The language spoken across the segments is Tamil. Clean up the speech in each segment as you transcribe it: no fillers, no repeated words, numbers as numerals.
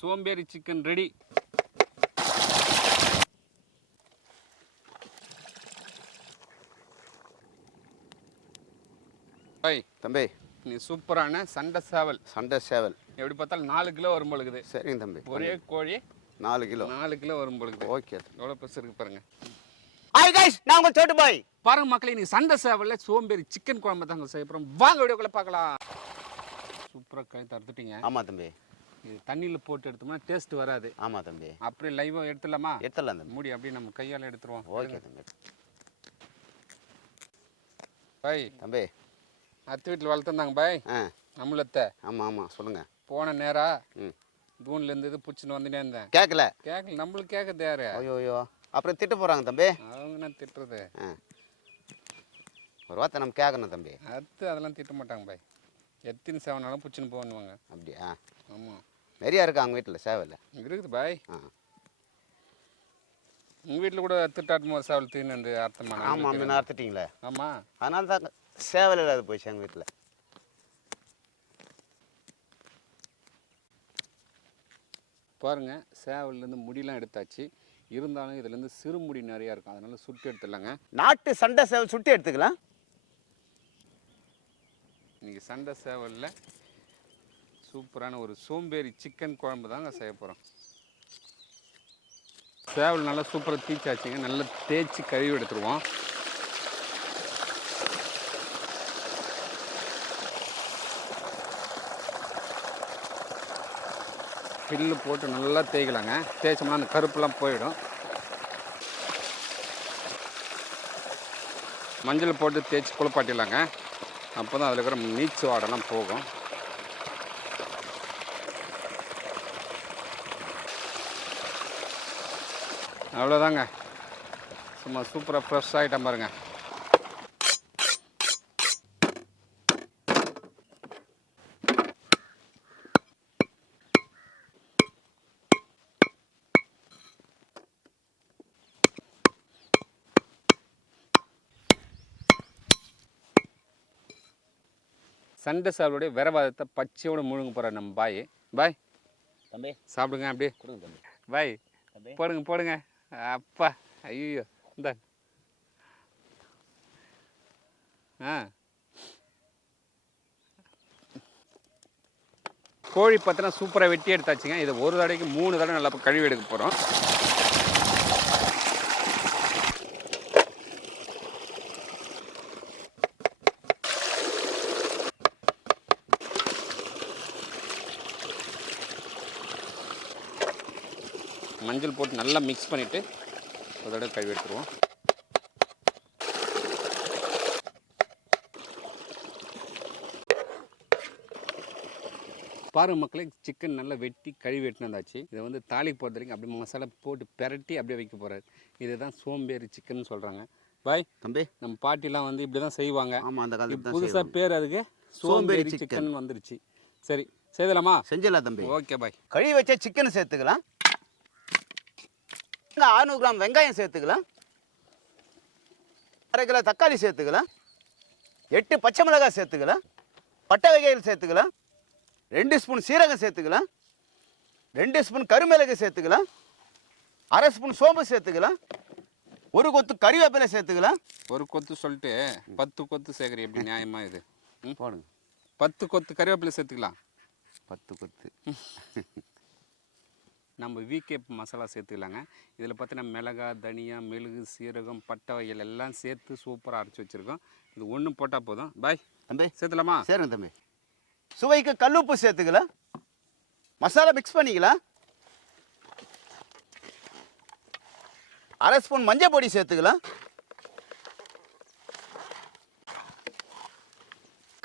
சோம்பேறி சிக்கன் ரெடி. பாய் தம்பி, நீ சூப்பரான சண்டை சேவல். சண்டை சேவல் எப்படி பார்த்தாலும் 4 கிலோ வரும் பொழுது. சரிங்க தம்பி. ஒரே கோழி 4 கிலோ. 4 கிலோ வரும் பொழுது. ஓகே. எவ்வளோ பெருசு இருக்கு பாருங்க. ஹாய் கைஸ், நான் உங்க சோட்டு பாய். பாருங்க மக்களே, நீ சண்டை சேவல்ல சோம்பேறி சிக்கன் குழம்பு தாங்க செய்ய போறோம். வாங்க வீடியோக்குள்ள பார்க்கலாம். சூப்பரா கழுத்து அறுத்துட்டீங்க. ஆமா தம்பி. இது தண்ணியில் போட்டு எடுத்தோம்னா டேஸ்ட் வராது. ஆமா தம்பி. அப்படியே லைவா எடுத்துடலாமா? எடுத்துடலாம் தம்பி. மூடி அப்படியே நம்ம கையால் எடுத்துருவோம். ஓகே தம்பி. பாய் தம்பி, அத்தை வீட்டில் வளர்த்துருந்தாங்க பாய். நம்மளத்தை. ஆமா ஆமா சொல்லுங்க. போன நேரா தூண்ல இருந்து பிடிச்சின்னு வந்துட்டே இருந்தேன். கேட்கல நம்மளுக்கு கேட்கறது யாரு? ஐயோ, அப்புறம் திட்டு போறாங்க தம்பி. அவங்க என்ன திட்டுறது? ஒரு வார்த்தை நம்ம கேட்கணும் தம்பி. அதெல்லாம் திட்ட மாட்டாங்க பாய். எத்தனை சேவனாலும் பிடிச்சின்னு போகணுவாங்க. அப்படியா? ஆமாம். நிறையா இருக்கா அவங்க வீட்டில் சேவல்? இருக்குது பாய். உங்கள் வீட்டில் கூட திட்டாட்டும் சேவல் தீனு அர்த்தமா? ஆமாம், அப்படி அறுத்துட்டீங்களே. ஆமாம், அதனால தான் சேவல் இல்லாத போயிடுச்சு எங்கள் வீட்டில். பாருங்க, சேவல்லேருந்து முடியெல்லாம் எடுத்தாச்சு. இருந்தாலும் இதுலேருந்து சிறு முடி நிறையா இருக்கும். அதனால சுட்டு எடுத்துடலாங்க. நாட்டு சண்டை சேவல் சுட்டு எடுத்துக்கலாம். இன்றைக்கி சண்டை சேவலில் சூப்பரான ஒரு சோம்பேறி சிக்கன் குழம்பு தாங்க செய்ய போகிறோம். சேவல் நல்லா சூப்பராக தீச்சாச்சுங்க. நல்லா தேய்ச்சி கழுவி எடுத்துருவோம். பில்லு போட்டு நல்லா தேய்க்கலாங்க. தேய்ச்சோம்னா அந்த கருப்புலாம் போயிடும். மஞ்சள் போட்டு தேய்ச்சி குளிப்பாட்டிடலாங்க. அப்போ தான் அதில் இருக்கிற நீச்சு வாடெல்லாம் போகும். அவ்வளோதாங்க. சும்மா சூப்பராக ஃப்ரெஷ் ஆகிட்டேன் பாருங்க. சண்டை சேவலுடைய விரவாதத்தை பச்சையோடு முழுங்க போகிற நம்ம பாய். பாய் தம்பி, சாப்பிடுங்க. அப்படியே கொடுங்க தம்பி. பாய் போடுங்க போடுங்க. அப்பா, ஐயோ, இந்த கோழி பார்த்தனா சூப்பராக வெட்டி எடுத்தாச்சுங்க. இதை ஒரு தடவைக்கு 3 தடவை நல்லா கழுவி எடுக்க போகிறோம். மஞ்சள் போட்டு நல்லா மிக்ஸ் பண்ணிவிட்டு ஒரு தடவை கழுவி எடுத்துருவோம். பாருங்க மக்களே, சிக்கன் நல்லா வெட்டி கழுவி வெட்டினு வந்தாச்சு. இதை வந்து தாளிக்கு போகிறது வரைக்கும் அப்படியே மசாலா போட்டு பெரட்டி அப்படியே வைக்க போகிறாரு. இதுதான் சோம்பேறி சிக்கன் சொல்கிறாங்க. பாய் தம்பி, நம்ம பாட்டிலாம் வந்து இப்படி தான் செய்வாங்க. ஆமாம், அந்த காலத்துல புதுசாக பேர் அதுக்கு சோம்பேறி சிக்கன் வந்துருச்சு. சரி, செய்யலாமா? செஞ்சிடலாம் தம்பி. Okay bye. கழுவி வச்ச சிக்கன் சேர்த்துக்கலாம். 600 கிராம் வெங்காயம் சேர்த்துக்கலாம். 1/2 கிலோ தக்காளி சேர்த்துக்கலாம். 8 பச்சை மிளகாய் சேர்த்துக்கலாம். பட்டை வகைகள் சேர்த்துக்கலாம். 2 ஸ்பூன் சீரகம் சேர்த்துக்கலாம். 2 ஸ்பூன் கருமிளகு சேர்த்துக்கலாம். 1/2 ஸ்பூன் சோம்பு சேர்த்துக்கலாம். 1 கொத்து கறிவேப்பிலை சேர்த்துக்கலாம். 1 கொத்து சொல்லிட்டு 10 கொத்து சேர்க்குறீ, எப்படி நியாயமா இது? போடுங்க. 10 கொத்து கறிவேப்பிலை சேர்த்துக்கலாம். 10 கொத்து. நம்ம வீக்கே மசாலா சேர்த்துக்கலாங்க. இதில் பார்த்தீங்கன்னா மிளகாய், தனியா, மெழுகு, சீரகம், பட்டை வகைகள் எல்லாம் சேர்த்து சூப்பராக அரைச்சி வச்சுருக்கோம். இது ஒன்று போட்டால் போதும். பாய் தம்பி, சேர்த்துலாமா? சரிங்க தம்பி. சுவைக்கு கல்லுப்பு சேர்த்துக்கலாம். மசாலா மிக்ஸ் பண்ணிக்கலாம். 1/2 ஸ்பூன் மஞ்சள் பொடி சேர்த்துக்கலாம்.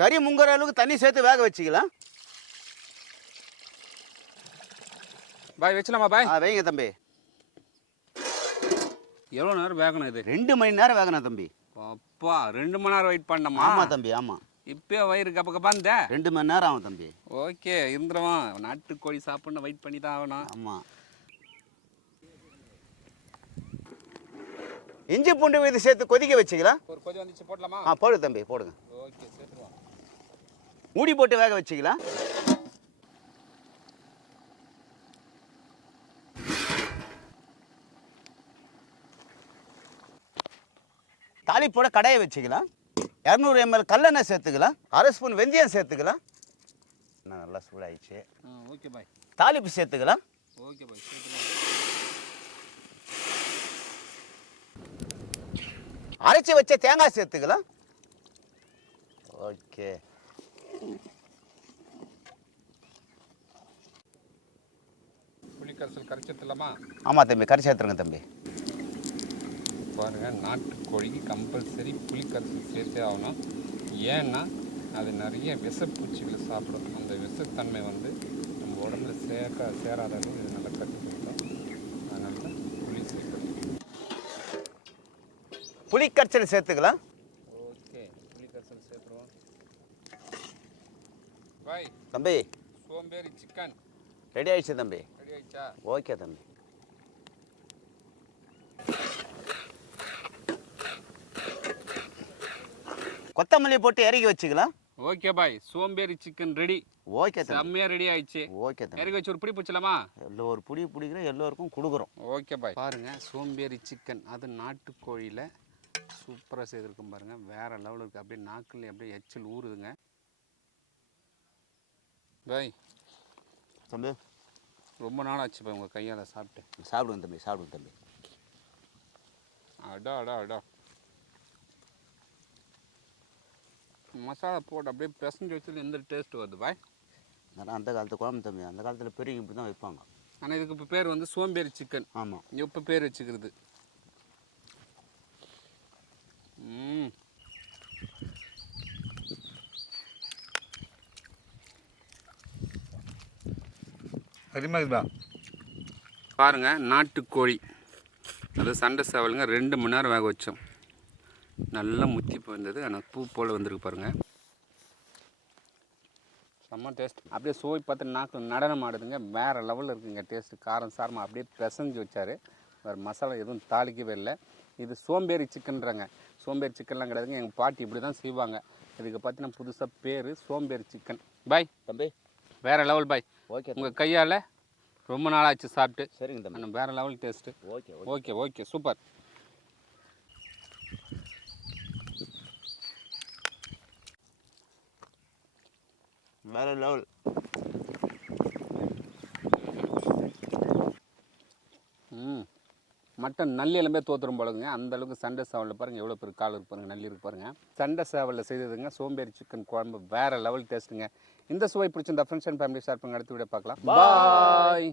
கறி முங்குற அளவுக்கு தண்ணி சேர்த்து வேக வச்சுக்கலாம். பாய் வச்சலாமா? பாய் வைங்க தம்பி. எவ்வளோ நேரம் வேகணும் இது? 2 மணி நேரம் வேகணும் தம்பி. அப்பா, 2 மணி நேரம் வெயிட் பண்ணமா? ஆமாம் தம்பி, ஆமாம். இப்போ வயிறு கப்ப கப்பாந்த 2 மணி நேரம் ஆகும் தம்பி. ஓகே, இருந்துருவோம். நாட்டுக்கோழி சாப்பிட்ணும், வெயிட் பண்ணி தான் ஆகணும். ஆமாம். இஞ்சி பூண்டு விதை சேர்த்து கொதிக்க வச்சுக்கலாம். ஒரு கொதி வந்துச்சு, போடலாமா? போடு தம்பி, போடுங்க. ஓகே, சேர்த்துருவோம். மூடி போட்டு வேக வச்சுக்கலாம். தாளிப்போட கடாயை வச்சுக்கலாம். 200 ml கல்லெண்ணெய் சேர்த்துக்கலாம். 1/2 ஸ்பூன் வெந்தயம் சேர்த்துக்கலாம். நல்லா சூடாயிடுச்சு. Okay bye. தாளிப்பு சேர்த்துக்கலாம். Okay bye. அரைச்சி வச்ச தேங்காய் சேர்த்துக்கலாம். ஓகே. புளிக்கரைசல் கரைச்சத்துலாமா? ஆமாம் தம்பி, கரைச்சி சேர்த்துருங்க தம்பி. பாருங்கள், நாட்டுக்கோழிக்கு கம்பல்சரி புளிக்கரைசல் சேர்த்தே ஆகணும். ஏன்னா அது நிறைய விஷப்பூச்சிகளை சாப்பிடும். அந்த விஷத்தன்மை வந்து நம்ம உடம்புல சேராத அளவு இது நல்லா கட்டுப்படுத்தும். அதனால தான் புளி சேர்க்கணும். புளிக்கரைசல் சேர்த்துக்கலாம். ஓகே, புளிக்கரைசல் சேர்த்துருவோம். பாய் தம்பி, சோம்பேறி சிக்கன் ரெடி ஆயிடுச்சு தம்பி. ரெடி ஆயிடுச்சா? ஓகே தம்பி. கொத்தமல்லி போட்டு இறக்கி வச்சுக்கலாம். ஓகே பாய், சோம்பேறி சிக்கன் ரெடி. ஓகே தம்பி, செம்மையா ரெடி ஆயிடுச்சு. ஓகே தம்பி. இறக்கி வச்சு ஒரு பிடி பிடிச்சலாமா? ஒரு புடி பிடிக்கிறோம், எல்லோருக்கும் கொடுக்குறோம். Okay bye. பாருங்க, சோம்பேறி சிக்கன் அது நாட்டுக்கோழியில் சூப்பராக செய்திருக்கும் பாருங்க. வேற லெவலில் இருக்குது. அப்படியே நாக்கில் அப்படியே எச்சில் ஊறுதுங்க. பாய் தம்பி, ரொம்ப நாள் ஆச்சு பாய் உங்கள் கையால் சாப்பிட்டு. சாப்பிடுங்க தம்பி, சாப்பிடுங்க தம்பி. அடா அடா அடா. மசாலா போட்டு அப்படியே பிசைஞ்சு வச்சது எந்த டேஸ்ட் வருது பாய்? அதனால் அந்த காலத்து குழம்பு தம்பி, அந்த காலத்தில் பெரியவங்க இப்படி தான் வைப்பாங்க. ஆனால் இதுக்கு இப்போ பேர் வந்து சோம்பேறி சிக்கன். ஆமாம், இப்போ பேர் வச்சுக்கிறது. பாருங்க, நாட்டுக்கோழி அது சண்டை சேவலுங்க. 2 மணி நேரம் வேக வச்சோம். நல்லா முத்தி போயிருந்தது. ஆனால் பூ போல் வந்திருக்கு பாருங்க. செம்ம டேஸ்ட். அப்படியே சுவை பார்த்து நாக்கில் நடனம் ஆடுதுங்க. வேறு லெவலில் இருக்குங்க டேஸ்ட்டு. காரம் சாரமாக அப்படியே பிசைஞ்சு வச்சார். வேறு மசாலா எதுவும் தாளிக்கவே இல்லை. இது சோம்பேறி சிக்கன்றாங்க. சோம்பேறி சிக்கன்லாம் கிடையாதுங்க. எங்கள் பாட்டி இப்படி தான் செய்வாங்க. இதுக்கு பார்த்தீங்கன்னா புதுசாக பேர் சோம்பேறி சிக்கன். பாய் தம்பி, வேறு லெவல் பாய். ஓகே. உங்கள் கையால் ரொம்ப நாளாச்சு சாப்பிட்டு. சரிங்க தம்பி. ஆனால் வேறு level taste. Okay okay okay super. வேற லெவல். மட்டன் நல்லி எலும்பே தோத்துரும் போலங்க. அந்த அளவுக்கு சண்டை சேவலில் பாருங்கள் எவ்வளோ பேர் கால் இருக்கு பாருங்கள், நல்லி இருக்கு பாருங்கள். சண்டை சேவலில் செய்ததுங்க சோம்பேறி சிக்கன் குழம்பு வேறு லெவல் டேஸ்ட்டுங்க. இந்த சுவை பிடிச்சிருந்தா ஃப்ரெண்ட்ஸ் அண்ட் ஃபேமிலி ஷேர் பண்ணுங்க. அடுத்த வீடியோ பார்க்கலாம். பாய்.